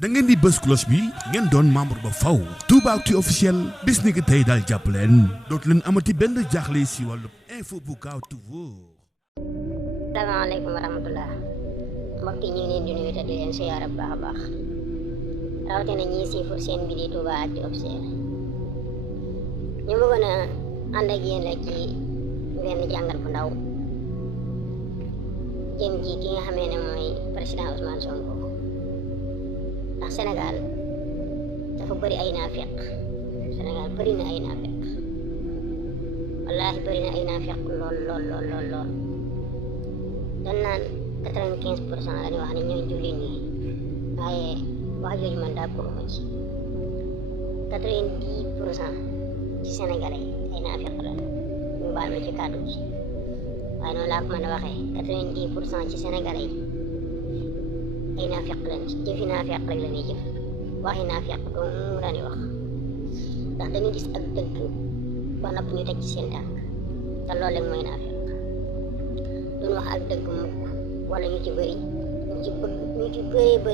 da ngeen di bës cloche bi ngeen doon membre ba faw. Toubactu officiel bis ni ki tey daal jàpp leen dootu leen amati benn jaaxle si wàllu info bu gaaw te wóor. Asalaamaaleykum wa rahmatullah mbokk yi ñu ngi leen di nuyu te di leen siyaara bu baax a baax rawatina ñii siifur seen bi di Toubactu officiel ñu bëggoon a ànd ak yéen la ci benn jàngat bu ndaw jëm ci ki nga xamee ne mooy président Ousmane Sonko ndax Sénégal dafa bëri ay naafeq Sénégal bëri na ay naafeq wallaahi bëri na ay naafeq lool dañ naan 95% la ñu wax ne ñooy jullit ñi waaye wax jooju man d'accord ma ci 90% ci Sénégalais ay naafeq la ñu baal ma ci kàddu gi waaye noonu laa ko mën a waxee 90% ci Sénégalais yi ay naafeq lañ jëfi naafeq rek la ñuy jëf waxi naafeq dong la ñuy wax ndax dañuy gis ak dëgg ba nopp ñu teg ci seen tànk te loolu rek mooy naafeq duñu wax ak dëgg mukk wala ñu ci bëri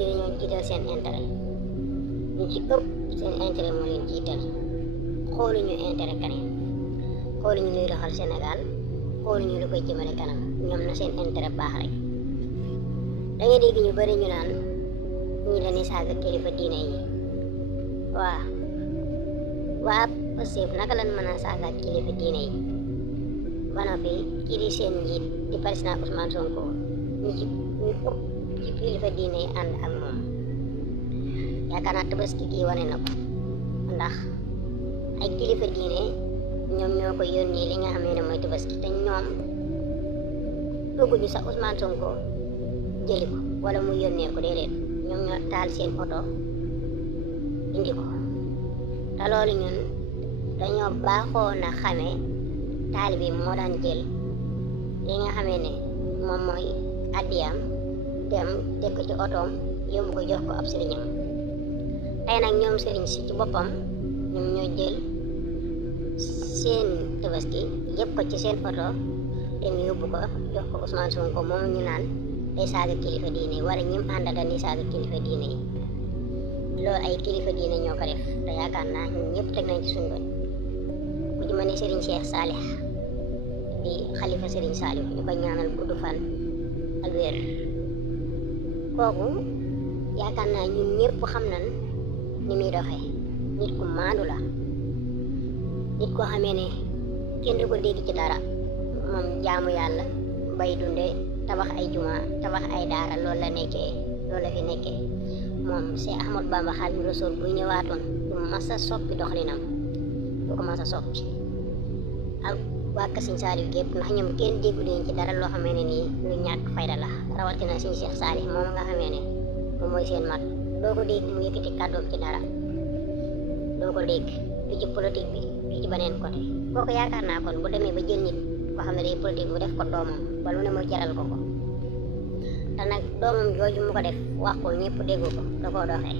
dañoo jiital seen intérêt ñu ci ëpp seen intérêt moo leen jiital xooluñu intérêt keneen xooluñu luy doxal Sénégal xooluñu lu koy jëmale kanam ñoom na seen intérêt baax rek da ngay dégg ñu bëri ñu naan ñi la ni saaga kilifa diine yi waa Pastef naka lan mën a saaga kilifa diine yi ba noppi kii di seen njiit di président Ousmane Sonko ñu ëpp ci kilifa diine yi ànd ak moom yaakaar naa tabaski kii wane na ko ndax ay kilifa diine ñoom ñoo ko yónnee li nga xam ne mooy tabaski te ñoom bëgguñu sax Ousmane Sonko jëli ko wala mu yónnee ko déedéet ñoom ñoo taal seen oto indi ko te loolu ñun dañoo baaxoo na xamee taalibe bi moo daan jël li nga xamee ne moom mooy addiyam dem teg ko ci otoom yóbbu ko jox ko ab sëriñam tey nag ñoom sëriñ si ci boppam ñoom ñoo jël seen tabaski yëpp ko ci seen oto dem yóbbu ko jox ko Ousmane Sonko moom ñu naan day saaga kilifa diine yi wala ñim àndal dañuy saaga kilifa diine yi loolu ay kilifa diine ñoo ko def te yaakaar naa ñun ñëpp teg nañ ci suñu bët ku ci mel ne Serigne Cheikh Salih di xalifa Serigne Salih ñu ko ñaanal gudd fan ak wér kooku yaakaar naa ñun ñëpp xam nañ ni muy doxee nit ku maandu la nit koo xamee ne kenn du ko dégg ci dara moom jaamu yàlla bay dunde tabax ay juma tabax ay daara loolu la fi nekkee moom Cheikh Ahmadou Bamba Xaadimu Rasuul bu ñëwaatoon du mas a soppi doxalinam du ko mas a soppi ak waa Kër Sëñ Saliou gépp ndax ñoom kenn déggu leen ci dara loo xamee ne nii lu ñàkk fayda la rawatina Sëñ Cheikh Salih moom nga xamee ne moom mooy seen mag doo ko dégg mu yëkkati kàddoom ci dara doo ko dégg du ci politique bi du ci beneen côté kooku yaakaar naa kon bu demee ba jël nit koo xam ne day politique bu def ko doomam ba lu ne mu jaral ko te nag doomam jooju mu ko def wax ko ñëpp déggu ko da koo doxee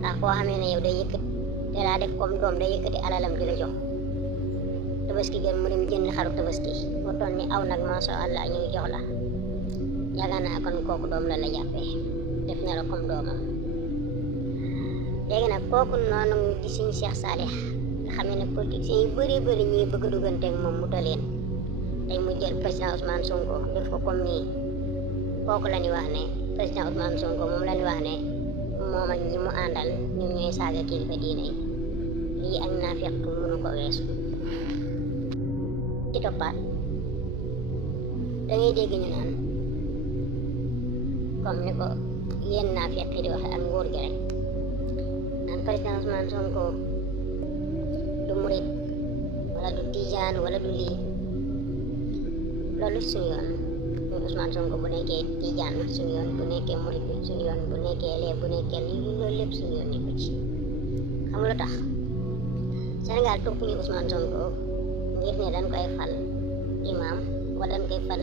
ndax koo xamee ne yow day yëkkati te laa def comme doom day yëkkati alalam di la jox tabaski gën mu dem jënd xaru tabaski mu toll ni aw nag masha Allah ñu jox la yaakaar naa kon kooku doom la jàppee def na la comme doomam léegi nag kooku noonu di Sëñ Cheikh Salih nga xam ne politiciens yu bëri ñuy bëgg a dugganteeg moom mu taleen tey mu jël président Ousmane Sonko def ko comme nii kooku la ñuy wax ne président Ousmane Sonko moom la ñuy wax ne moom ak ñi mu àndal ñoom ñooy saaga kilifa diine yi lii ak naafeq mënu ko weesu ci toppaat da ngay dégg ñu naan comme ni ko yéen naafeq yi di waxe ak nguur gi rek naan président Ousmane Sonko du murit wala du tijaan wala du lii loolu suñu yoon ñun Ousmane Sonko bu nekkee tijaan suñu yoon bu nekkee murit bi suñu yoon bu nekkee lee bu nekkee lii loolu lépp suñu yoon nekku ci xam nga lu tax Sénégal topp ñu Ousmane Sonko ngir ne dañ koy fal imam wala dañ koy fal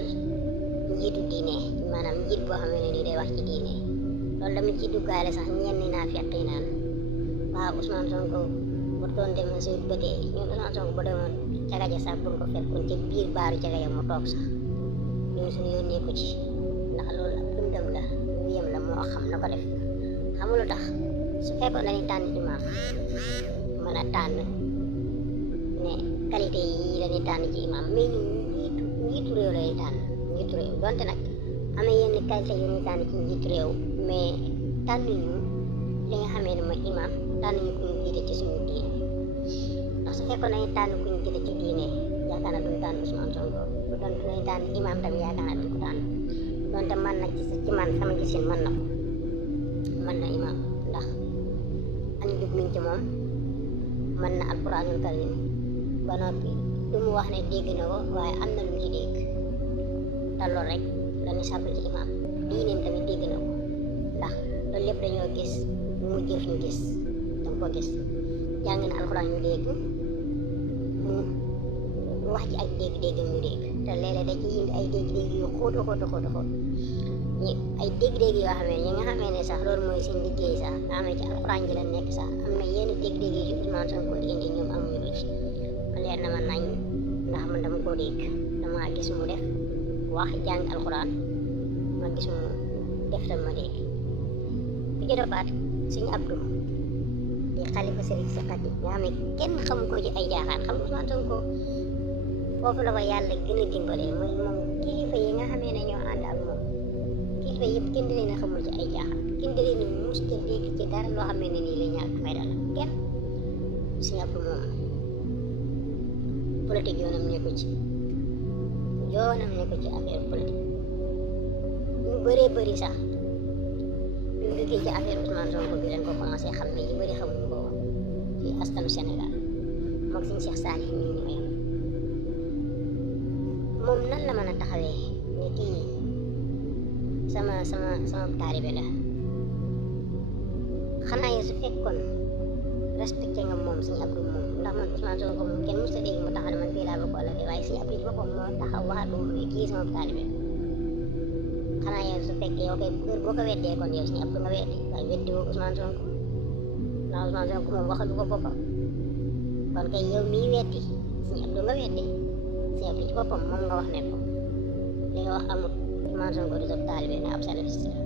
njiitu diine maanaam njiit boo xam ne nii day wax ci diine loolu dama ci duggaale sax ñenn naa fekk yi naan waaw Ousmane Sonko bu doon demee suñu bëtee ñun Ousmane Sonko bu demoon caga ja sax bu ko fekkoon ci biir baaru caga ja mu toog sax ñun suñu yoon nekku ci ndax loolu ak dundam la wiyam la moo xam na ko def xam xamul lu tax su fekkoon dañuy tànn imam mën a tànn ne qualité yi lañuy tànn ci imam mais ñun njiitu réew lañuy tànn njiitu réew donte nag am na yenn qualité yu ñuy tànn ci njiitu réew mais tànnuñu li nga xamee ne mooy imam tànnuñu ku ñu jiite ci suñu diine ndax su fekkoon dañuy tànn ku ñu jiite ci diine yaakaar naa duñu tànn Ousmane Sonko bu doon duñu tànn imam tamit yaakaar naa duñu ko tànn donte man nag ci man sama gisin mën na ko mën na imam ndax ak njub mi ci moom mën na alquranul karim ba noppi du mu wax ne dégg na ko waaye am na lu mu ci dégg te loolu rek lañu sàpp ci imam diineem tamit dégg na ko ndax loolu lépp dañoo gis mu jëf ñu gis danga ko gis jàng na alquran ñu dégg mu wax ci ak dégg-dégg ñu dégg te léeg-léeg da ci indi ay dégg-dégg yu xóot ñi ay dégg-dégg yoo xam ne ñi nga xamee ne sax loolu mooy seen liggéey sax nga xam ne ci alxuraan ji la nekk sax am na yenn dégg-dégg yi ci Ousmane Sonko di indi ñoom amuñu ko ci leer na ma nañ ndax man dama koo dégg dama gis mu def wax jàng alxuraan ma gis mu def tam ma dégg bi ci defaat suñu Abdou di xalifa sëriñ si xat yi nga xam ne kenn xamu ko ci ay jaaxaan xam Ousmane Sonko foofu la ko yàlla gën a dimbalee mooy moom kilifa yi nga xamee ne ñoo ànd ak moom kilifa yëpp kenn di leen a xamul ci ay jaaxal kenn di leen a mus te dégg ci dara loo xam ne nii la ñàkk fayda la kenn Sëñ Abdou moom politique yoonam nekku ci affaire politique ñu bëree bëri sax ñu duggee ci affaire Ousmane Sonko bi leen ko commencé xam ne ñu bëri xamuñu ko woon ci askanu Sénégal moom Sëñ Cheikh Saliou ñu ñoo yam moom nan la mën a taxawee ne kii sama taalibe la xanaa yow su fekkoon respecté nga moom Sëñ Abdou moom ndax man Ousmane Sonko moom kenn mos a dégg mu taxaw ne man fii laa bëgg wala fii waaye Sëñ Abdou ci boppam moo taxaw waxaat ba mu ne kii sama taalibe xanaa yow su fekkee yow kay heure boo ko weddee kon yow Sëñ Abdou nga weddi waaye weddi woo Ousmane Sonko ndax Ousmane Sonko moom waxalu ko boppam kon kay yow mii weddi Sëñ Abdou nga weddi Sëñ Abdou ci boppam moom nga wax ne ko li nga wax amut Ousmane Sonko du sab taalibe ne ab salafiste la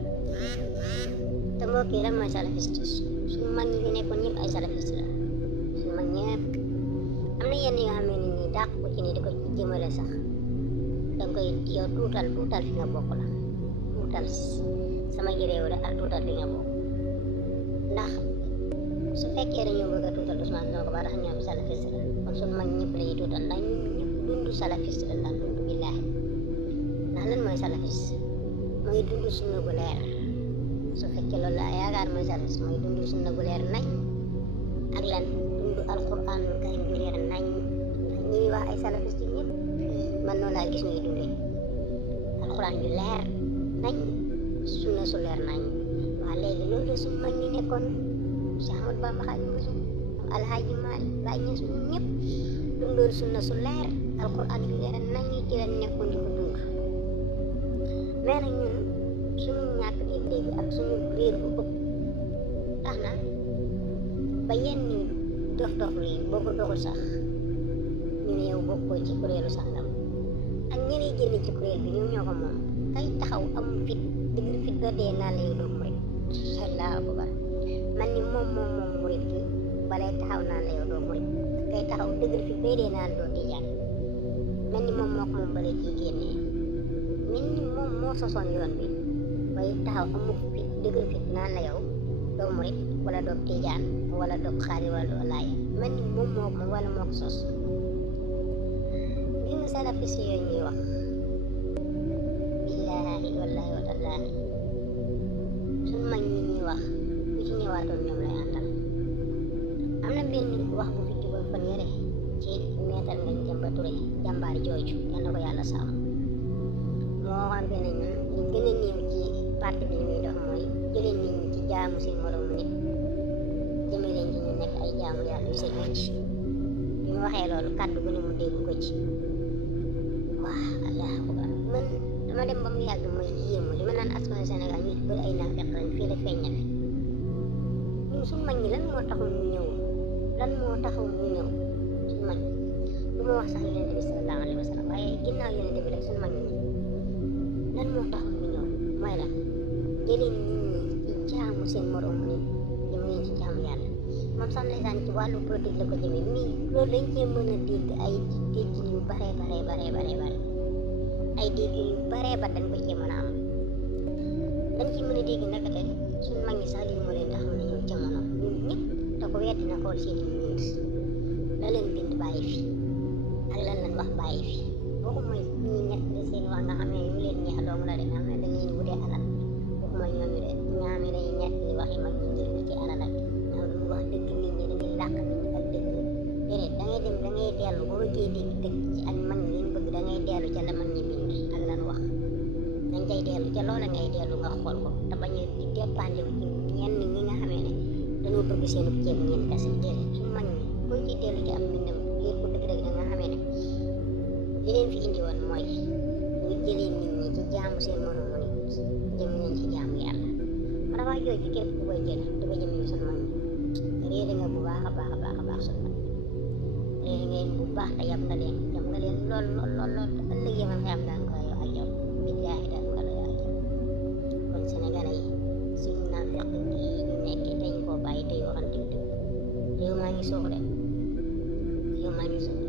te mbokk yi lan mooy salafiste suñu mag ñi fi nekkoon ñëpp ay salafiste la suñu mag ñëpp am na yenn yoo xam ne nit ñi dàq ko ci ni di ko jëmale sax danga koy yow tuutal fi nga bokk la tuutal sama ji réew la ak tuutal fi nga bokk ndax su fekkee dañoo bëgg a tuutal Ousmane Sonko ba tax ñoom salafiste la kon suñu mag ñëpp lañuy tuutal ndax ñun ñëpp dundu salafiste la daan dund billaahi ndax lan mooy salafiste mooy dund sunna gu leer su fekkee loolu la yaakaar mooy salafiste mooy dund sunna gu leer nañ ak lan dund alquran karim gu leer nañ ñuy wax ay salafiste ñëpp man noonu laa gis ñuy dundee alquran ju leer nañ sunna su leer nañ waa léegi loolu la su mag ñi nekkoon Cheikh Ahmadou Bamba Xaadimu Rasuul Alhaaji Maalik Baay Ñas ñëpp dundoon sunna su leer alquran ju leer nañ ci la nekkoon di ko dund mais nag ñun suñu ñàkk dégg-dégg ak suñu réer bu ëpp tax na ba yenn dof lii boo ko doxul sax ñu ne yow bokkoo ci kuréelu sàngam ak ñeneen génn ci kuréel bi ñoom ñoo ko moom kay taxaw am fit dëgg fit ba dee naa la yow doo murit Allahu akbar man ni moom murit bi balay taxaw naa la yow doo murit kay taxaw dëgg fit ba dee naa la doo tijaan mel ni moom moo ko moom bale ciy génnee mel ni moom moo sosoon yoon bi bay taxaw amul fit dëgg fit naan la yow doo murit wala doo tijaan wala doo xaadir wala doo laaya mel ni moom wala moo ko sos li nga salafiste yooyu ñuy wax billaahi wallaahi wa tallaahi suñu mag ñi ñuy wax ku ci ñëwaatoon ñoom lay àndal am na benn wax bu fi jugoon fan yëre ci meetar ngañ Demba Touré jàmbaar jooju yal na ko yàlla sàmm moo waxante ne ñun li gën a néew ci parti bi muy dox mooy jëlee nit ñi ci jaamu seen moroomu nit jëme leen ci ñu nekk ay jaamu yàlla yu seen wëcc bi mu waxee loolu kàddu gu ne mu dégg ko ci waa allah akbar man dama dem ba mu yàgg ma yéemu li ma naan askanu Sénégal ñu ci bëri ay naafeq lañ fii la feeñ na fi ñun suñu mag ñi lan moo taxaw ñu ñëw suñu mag du ma wax sax yonent bi sallallahu alayhi wa sallam waaye ginnaaw yonent bi rek suñu mag ñi lan moo taxaw ñu ñëw mooy lan jëlee nit ñi ci jaamu seen morom nit jëm leen ci jaamu yàlla moom sax ndeysaan ci wàllu politique la ko jëmee nii loolu dañ cee mën a dégg ay dégg yu bare ay dégg yu bare ba dañ ko cee mën a am dañ ci mën a dégg naka te suñ mag ñi sax lii moo leen tax na ñëw jamono ñun ñëpp te ko wetti na xool seen i bind la leen bind bàyyi fi ak lan leen wax bàyyi fi waxuma ñi ñett de seen wax nga xam ne yu leen neex dong la de nga xam ne dañ leen wutee alal waxuma ñooñu de ñaa mi dañuy ñett li wax yi mag ñi ngir ci alal ak ñoom lu wax dëgg nit ñi dañuy làq nit ñi ak dëgg déedéet da ngay dem da ngay dellu boo bëggee dégg dëgg ci ak mag ñi liñ bëgg da ngay dellu ca la mag ñi bind ak lan wax dañ cay dellu ca loola ngay dellu nga xool ko te bañ a di dépendre ci ñenn ñi nga xamee ne dañoo bëgg seen ceeb ñeen kese déedéet su mag ñi boo ci dellu ci am mbindam liir ko dëgg-dëgg da nga xamee ne li leen fi indi woon mooy ñu jëlee nit ñi ci jaamu seen moromu nit jëm leen ci jaamu yàlla man dama jooju képp ku koy jël di ko jëmee sun mag ñi réere nga bu baax a baax sun mag réere ngeen bu baax te yam nga leen lool te ëllëg yaman nga am daan ko yow ak yow billaahi daan ko la yow ak yow kon sénégalais yi suñ naan fekk gi ñu nekkee dañ koo bàyyi tey waxante dëgg réew maa ngi suux de réew maa ngi suux